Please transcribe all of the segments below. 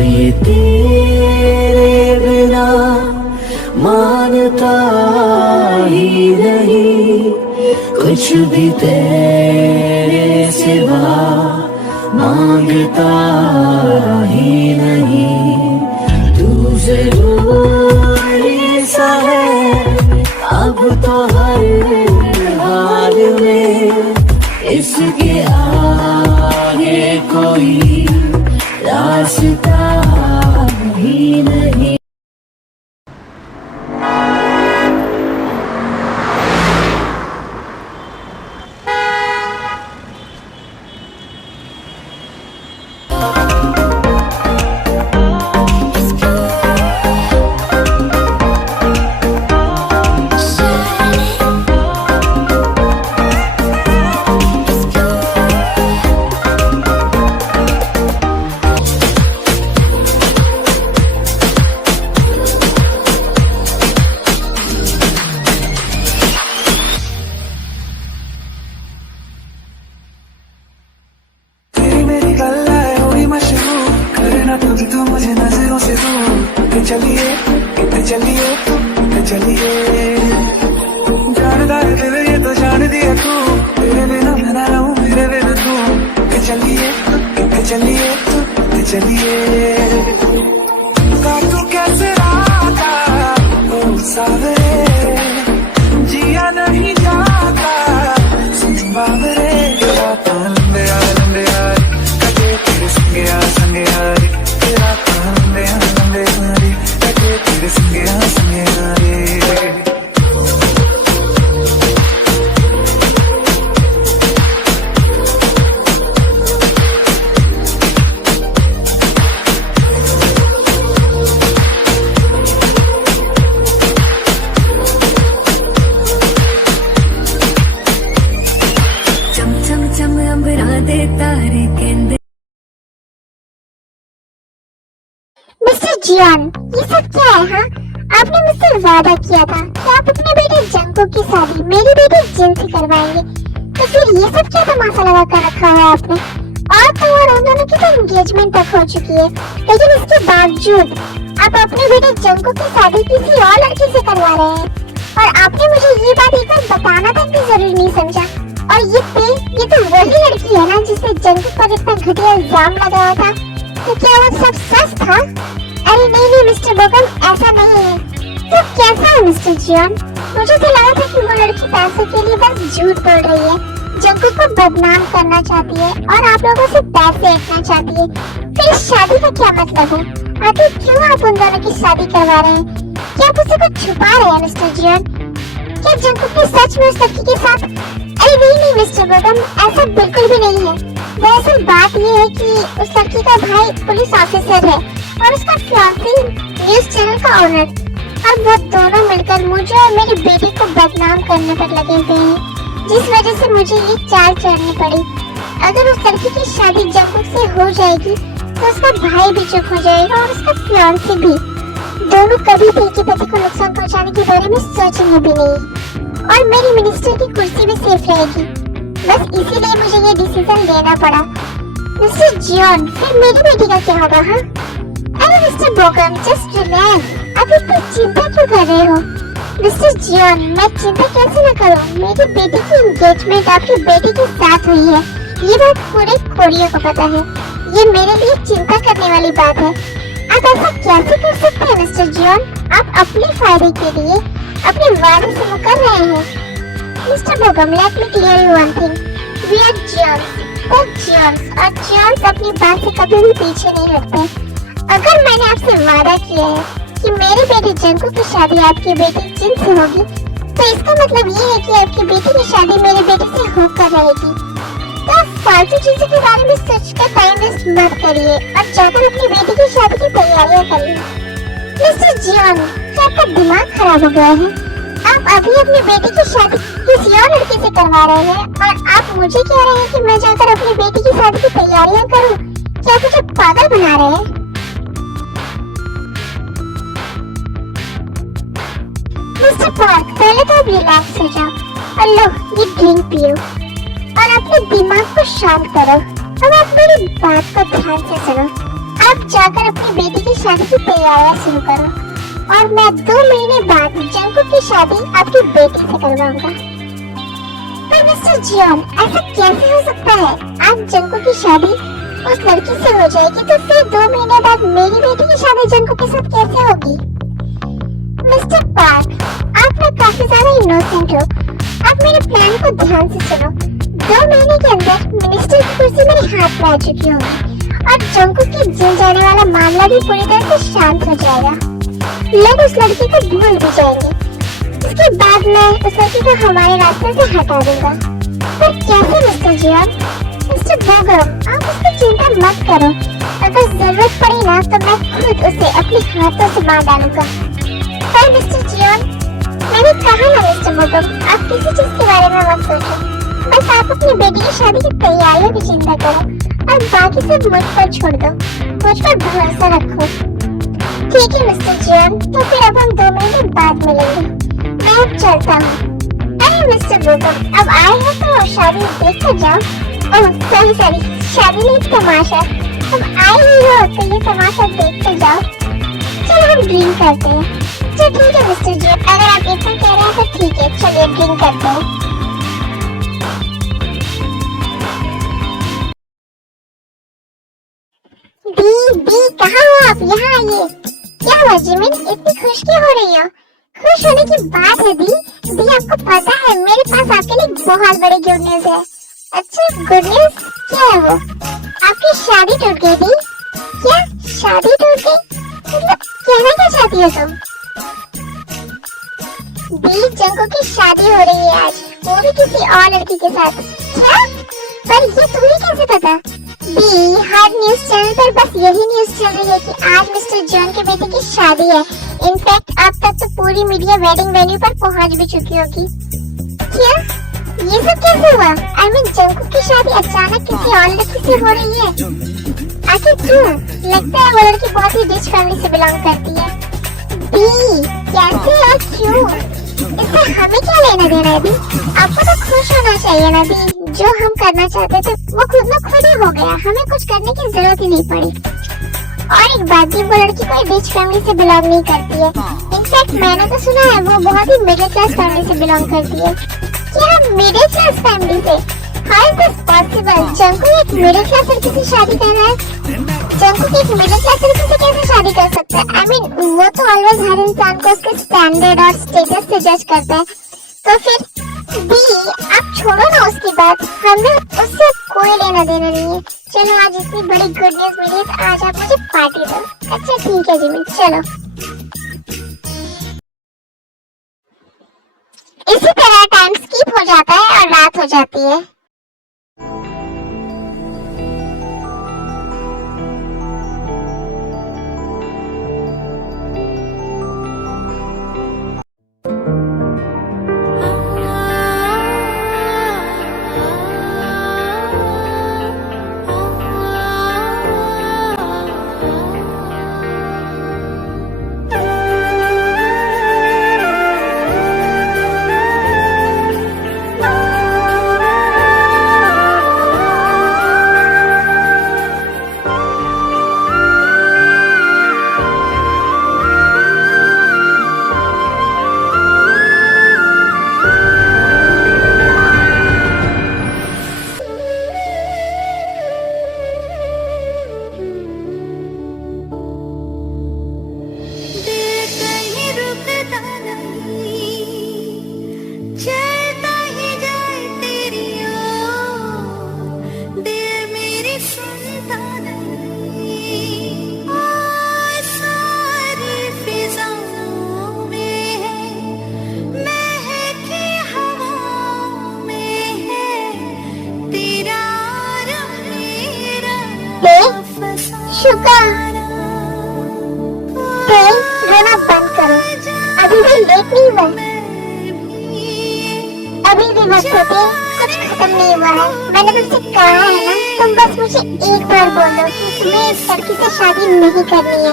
ये तेरे बिना मानता ही नहीं, कुछ भी तेरे सिवा मांगता ही नहीं। तू जरूरी सा है अब तो हर हाल में, इसके आगे कोई रास्ता ही नहीं। चलिए जानदा है दिल ये तो जान दिया तू, तेरे बिना मैं ना रहूं मेरे बिना तू। चलिए काटू कैसे राता ओ सावरे, जिया नहीं जाता बाबरे। राता लंबे यार कटे तेरे संगे यार, तेरा लंबे यार कटे तेरे संगे यार। मिस्टर जियोन, ये सब क्या है? हाँ, आपने मुझसे वादा किया था कि आप अपने बेटे जंको की शादी मेरी बेटी जिन से करवाएंगे, तो फिर ये सब क्या तमाशा लगा कर रखा है आपने? और उन दोनों की तो एंगेजमेंट तक हो चुकी है, लेकिन इसके बावजूद आप अपने बेटे जंको की शादी किसी और लड़की से करवा रहे हैं, और आपने मुझे ये बात एक बार बताना तक भी जरूरी नहीं समझा। और ये तो वही लड़की है ना जिसने जंको पर इतना घटिया इल्जाम लगाया था, तो क्या वो सब सच था? अरे नहीं मिस्टर बोगम, ऐसा नहीं है। तो कैसा है मिस्टर जियोन? मुझे तो लगा था कि वो लड़की पैसों के लिए बस झूठ बोल रही है, जंको को बदनाम करना चाहती है और आप लोगों से पैसे ऐंठना चाहती है। फिर इस शादी का क्या मतलब है? आखिर क्यों आप उन दोनों की शादी करवा रहे हैं? क्या आप उसे कुछ छुपा रहे हैं मिस्टर जियोन? क्या जंको ने सच में उस लड़की के साथ? अरे नहीं मिस्टर बोगम, ऐसा बिल्कुल भी नहीं है। दरअसल बात ये है कि उस लड़की का भाई पुलिस ऑफिसर है और उसका फियांसी न्यूज चैनल का ओनर, और वो दोनों मिलकर मुझे और मेरी बेटी को बदनाम करने पर लगे हुए हैं, जिस वजह से मुझे ये चाल चढ़नी पड़ी। अगर उस लड़की की शादी जंको से हो जाएगी तो उसका भाई भी चुप हो जाएगा और उसका फियांसी भी। दोनों कभी भी एक ही पति को नुकसान पहुंचाने के बारे में सोचेंगे भी नहीं, और मेरी मिनिस्टर की कुर्सी भी सेफ रहेगी। बस इसीलिए मुझे ये डिसीजन लेना पड़ा। मिस्टर जियोन, फिर मेरी बेटी का क्या होगा? हाँ, अरे मिस्टर बोगम, जस्ट रिलैक्स। आप इतनी चिंता क्यों कर रहे हो? मिस्टर जियोन, मैं चिंता कैसे न करूं? मेरी बेटी की एंगेजमेंट आपकी बेटी के साथ हुई है, ये बात पूरे कोरिया को पता है। ये मेरे लिए चिंता करने वाली बात है। आप ऐसा कैसे कर सकते हैं मिस्टर जियोन? आप अपने फायदे के लिए अपने वादे से मुकर रहे हैं। मिस्टर बोगम, let me clear you one thing. We are जियोन्स, और जियोन्स अपनी बात से कभी भी पीछे नहीं हटते। अगर मैंने आपसे वादा किया है कि मेरे बेटे जंको की शादी आपकी बेटी जिन से होगी, तो इसका मतलब ये है कि आपकी बेटी की शादी मेरे बेटे से होकर रहेगी। तो आप फालतू चीजों के बारे में सोचकर टाइम वेस्ट मत करिए और जाकर अपनी बेटी की शादी की तैयारियां करिए। मिस्टर जियोन, क्या आपका दिमाग खराब हो गया है? आप अभी अपनी बेटी की शादी किसी और लड़के से करवा रहे हैं और आप मुझे कह रहे हैं कि मैं जाकर अपनी बेटी की शादी की तैयारियां करूं। क्या आप मुझे पागल बना रहे हैं? मिस्टर पार्क, पहले तो आप रिलैक्स हो जाओ और लो ये ड्रिंक पियो और अपने दिमाग को शांत करो। अब आप मेरी बात को ध्यान से सुनो। आप जाकर अपनी बेटी की शादी की तैयारियां शुरू करो और मैं 2 महीने बाद जंकुक की शादी आपकी बेटी से करवाऊंगा। पर मिस्टर जियोन, ऐसा कैसे हो सकता है? आज जंकुक की शादी उस लड़की से हो जाएगी तो फिर 2 महीने बाद मेरी बेटी की शादी जंकुक के साथ कैसे होगी? मिस्टर पार्क, आप ना काफी ज्यादा इनोसेंट हो। आप मेरे प्लान को ध्यान से सुनो। 2 महीने के अंदर मिनिस्टर की कुर्सी मेरे हाथ में आ चुकी होगी और जंकुक के जेल जाने वाला मामला भी पूरी तरह से शांत हो जाएगा। लोग उस लड़की को भूल भी जाएंगे। इसके बाद मैं उस लड़की को हमारे रास्ते से हटा दूंगा। पर कैसे मिस्टर जियोन? मिस्टर बोगम, आप उसकी चिंता मत करो। अगर जरूरत पड़ी ना तो मैं खुद उसे अपने हाथों से मार डालूंगा। पर मिस्टर जियोन, मैंने कहा ना मिस्टर बोगम, आप किसी चीज के बारे में मत सोचो। बस आप अपनी बेटी की शादी की तैयारियों की चिंता करो और बाकी सब मुझ पर छोड़ दो। मुझ पर भरोसा रखो। ठीक है मिस्टर जियोन, तो फिर अब हम 2 महीने बाद मिलेंगे। मैं अब चलता हूँ। अरे मिस्टर बोगम, अब आए हैं तो शादी देख कर जाओ। ओह सॉरी, शादी नहीं, तमाशा। अब आए ही हो तो ये तमाशा देख कर जाओ। चलो हम ड्रिंक करते हैं। चलो ठीक है मिस्टर जियोन, अगर आप इतना कह रहे हैं तो ठीक है, चलिए ड्रिंक करते हैं। दी, कहाँ हो आप? यहाँ आइए। क्या हुआ जिमिन, इतनी खुश क्यों हो रही हो? खुश होने की बात है दी। आपको पता है मेरे पास आपके लिए बहुत बड़ी गुड न्यूज है। अच्छा गुड न्यूज? क्या है वो? आपकी शादी टूट गई दी। क्या शादी टूट गई? मतलब कहना क्या चाहती हो तुम? दी, जंकुक की शादी हो रही है आज, वो भी किसी और लड़की के साथ। क्या? पर ये तुम्हें कैसे पता? दी, हर न्यूज चैनल पर बस यही न्यूज चल रही है कि आज मिस्टर जॉन के बेटे की शादी है। इनफैक्ट अब तक तो पूरी मीडिया वेडिंग वेन्यू पर पहुंच भी चुकी होगी। क्या? ये सब कैसे हुआ? आई मीन जंकुक की शादी अचानक किसी और लड़की से हो रही है। आखिर क्यों? लगता है वो लड़की बहुत ही रिच फैमिली से बिलोंग करती है। दी, कैसे और क्यों? इससे हमें क्या लेना देना है दी? आपको तो खुश होना चाहिए ना दी। जो हम करना चाहते थे वो खुद में खुद ही हो गया, हमें कुछ करने की जरूरत ही नहीं पड़ी। और एक बात दी, वो लड़की कोई रिच फैमिली से बिलोंग नहीं करती है। इनफैक्ट मैंने तो सुना है वो बहुत ही मिडिल क्लास फैमिली से बिलोंग करती है। क्या मिडिल क्लास फैमिली से? How is this possible? Jungkook एक मिडिल क्लास लड़की से शादी कर रहा है? जंकुक एक मिडिल क्लास लड़की से कैसे शादी कर सकता है? आई मीन वो तो ऑलवेज हर इंसान को उसके स्टैंडर्ड और स्टेटस से जज करता है। तो फिर दी, आप छोड़ो ना उसकी बात, हमें उससे कोई लेना देना नहीं है। चलो आज इतनी बड़ी गुड न्यूज मिली है तो आज आप मुझे पार्टी दो। अच्छा ठीक है जिमिन, चलो। इसी तरह टाइम स्किप हो जाता है और रात हो जाती है। रोना बंद करो, अभी भी लेट नहीं हुआ। अभी भी वक्त होते कुछ खत्म नहीं हुआ है। मैंने तुमसे कहा है ना, तुम बस मुझे एक बार बोल दो कि तुम्हें इस लड़की से शादी नहीं करनी है,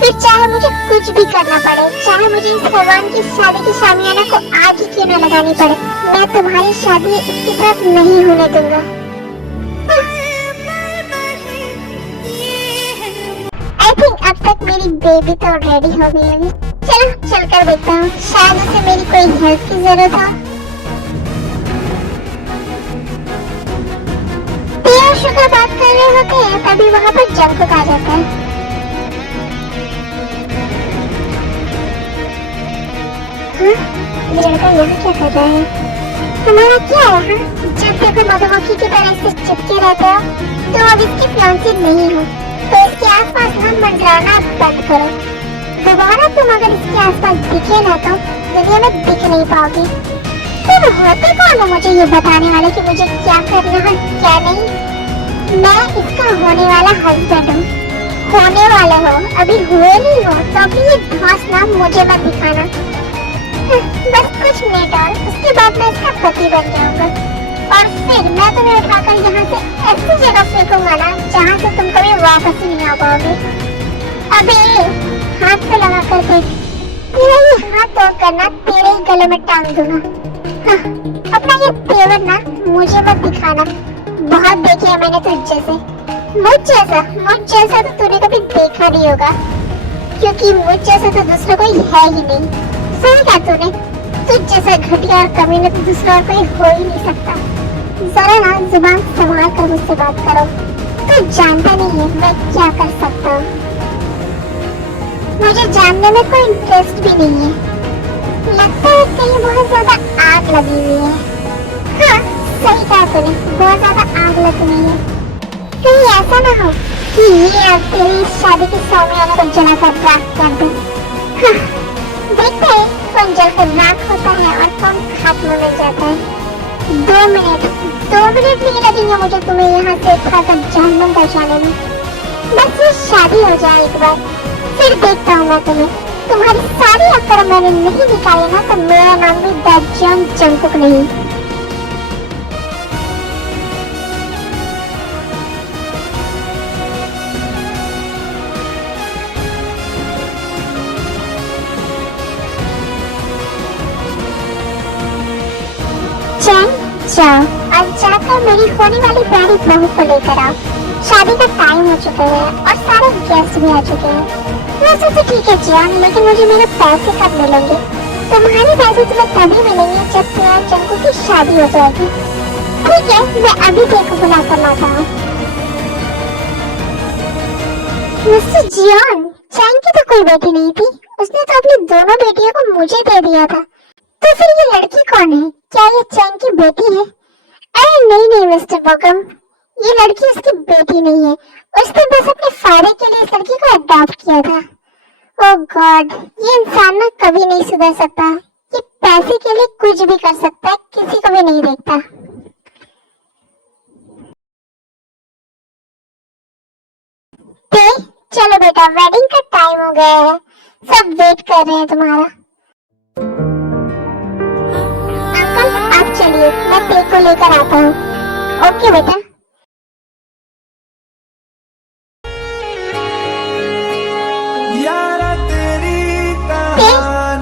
फिर चाहे मुझे कुछ भी करना पड़े, चाहे मुझे इस भगवान की शादी की शामियाना को आग ही क्यों न लगानी पड़े, मैं तुम्हारी शादी इसके साथ नहीं होने दूंगा। बेबी तो रेडी हो गई होगी। चलो चलकर देखता हूँ, शायद उसे मेरी कोई हेल्प की जरूरत हो। पिया और शुक्र बात कर रहे होते हैं, तभी वहाँ पर जंकुक आ जाता है। हाँ, ये लड़का यहाँ क्या कर रहा है? तुम्हारा क्या है? जब देखो मधुमक्खी की तरह से चिपके रहते हो, तो अब इसकी फियांसी नहीं हो, तो इसके आसपास ना मंडराना बंद करो। दोबारा तुम अगर इसके आसपास दिखे ना तो दुनिया में दिख नहीं पाओगे। तुम होते कौन हो मुझे ये बताने वाले कि मुझे क्या करना है क्या नहीं? मैं इसका होने वाला हस्बैंड हूँ। होने वाले हो, अभी हुए नहीं हो, तो अपनी ये धौंस ना मुझे मत दिखाना। बस कुछ मिनट और उसके बाद मैं इसका पति बन जाऊंगा, और फिर मैं तुम्हें उठाकर यहाँ से ऐसी जगह फेंकूंगा ना जहाँ से तुम कभी वापस ही नहीं आ पाओगे। अबे हाथ पे लगा कर देख, तेरा ये हाथ तोड़ करना तेरे ही गले में टांग दूंगा। हाँ, अपना ये तेवर ना मुझे मत दिखाना, बहुत देखे है मैंने तुझ जैसे। मुझ जैसा तो तूने कभी देखा नहीं होगा, क्योंकि मुझ जैसा तो दूसरा कोई है ही नहीं। सही कहा तूने, तुझ जैसा घटिया और कमीना तो दूसरा और कोई हो ही नहीं सकता। जरा ना जुबान संभाल कर मुझसे बात करो, तू जानता नहीं है मैं क्या कर सकता हूँ। मुझे जानने में कोई इंटरेस्ट भी नहीं है। लगता है कहीं बहुत ज्यादा आग लगी हुई है। हाँ, सही कहा तूने, बहुत ज्यादा आग लगी हुई है। कहीं ऐसा ना हो कि ये अब तेरी शादी की सौमियाना को जलाकर राख कर दे। हाँ, देखते हैं कौन जलकर राख होता है और कौन खात्मा में जाता है। 2 मिनट नहीं लगेंगे मुझे तुम्हें यहाँ से उठाकर जहन्नम पहुँचाने में। बस ये शादी हो जाए एक बार, फिर देखता हूँ मैं तुम्हें। तुम्हारी सारी अक्ल मैंने नहीं निकाली ना तो मेरा नाम भी दार्जिलिंग जंकुक नहीं। जाओ और जाकर मेरी होने वाली प्यारी बहू को लेकर आओ। शादी का टाइम हो चुका है और सारे गेस्ट भी आ चुके हैं। वैसे तो ठीक है जियान, लेकिन मुझे मेरे पैसे कब मिलेंगे? तुम्हारे पैसे तुम्हें तभी मिलेंगे जब तुम्हारे जंकू की शादी हो जाएगी। ठीक है, मैं अभी देखो बुला कर लाता हूँ। मिस्टर जियान, चैंग की तो कोई बेटी नहीं थी, उसने तो अपनी दोनों बेटियों को मुझे दे दिया था। तो फिर ये लड़की कौन है? क्या ये चैंग की बेटी है? अरे नहीं मिस्टर बॉकम, ये लड़की उसकी बेटी नहीं है। उसने बस अपने फायदे के लिए इस लड़की को अडॉप्ट किया था। ओह गॉड, ये इंसान ना कभी नहीं सुधर सकता। ये पैसे के लिए कुछ भी कर सकता है, किसी को भी नहीं देखता। चलो बेटा, वेडिंग का टाइम हो गया है, सब वेट कर रहे हैं तुम्हारा। अंकल आप चलिए, मैं तेरे को लेकर आता हूँ। ओके बेटा।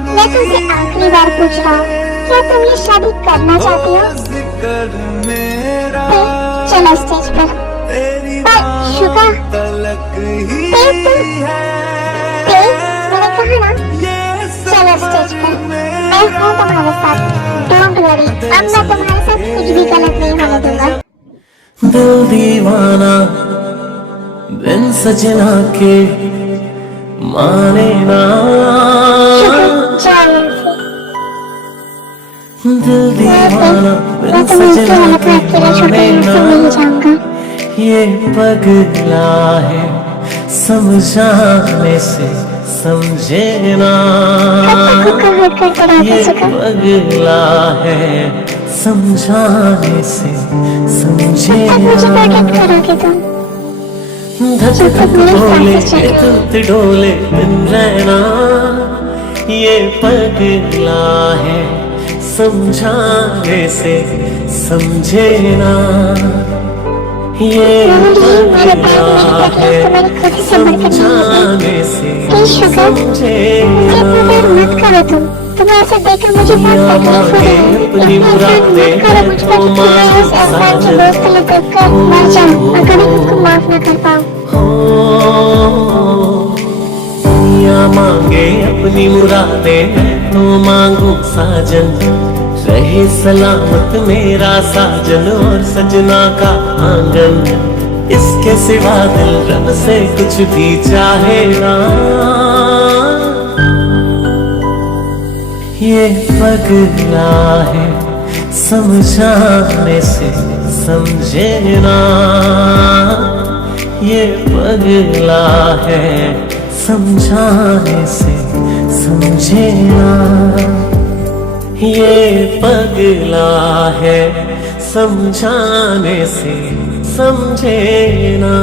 मैं तुमसे आखिरी बार पूछ रहा हूँ, क्या तुम ये शादी करना चाहती हो? चलो स्टेज पर। पर शुका, मैंने कहा ना, चलो स्टेज पर। मैं हूँ तुम्हारे साथ, डोंट वरी। अब मैं तुम्हारे साथ कुछ भी गलत नहीं होने दूंगा। दिल दीवाना बिन सजना के माने ना, दिल दीवाना बिन सजना के माने ना, ये पगला है समझाने से समझे ना, ये पगला है समझाने से समझे ना। धक धक बोले दिल डोले दिन रहना, ये पगला है समझाने से समझे ना, ये पगला है समझाने से समझे ना। तुम ऐसे देखकर मुझे बहुत तकलीफ हो रही है। इतनी एहसान मत करो मुझ पर कि मैं उस एहसान के दोस्त को देखकर मर जाऊं और कभी खुद को माफ न कर पाऊं। अपनी मुरादें मैं तो मांगू साजन, रहे सलामत मेरा साजन और सजना का आंगन। इसके सिवा दिल रब से कुछ भी चाहे ना, ये पगला है समझाने से समझे ना, ये पगला है समझाने से समझे ना, ये पगला है समझाने से समझे ना।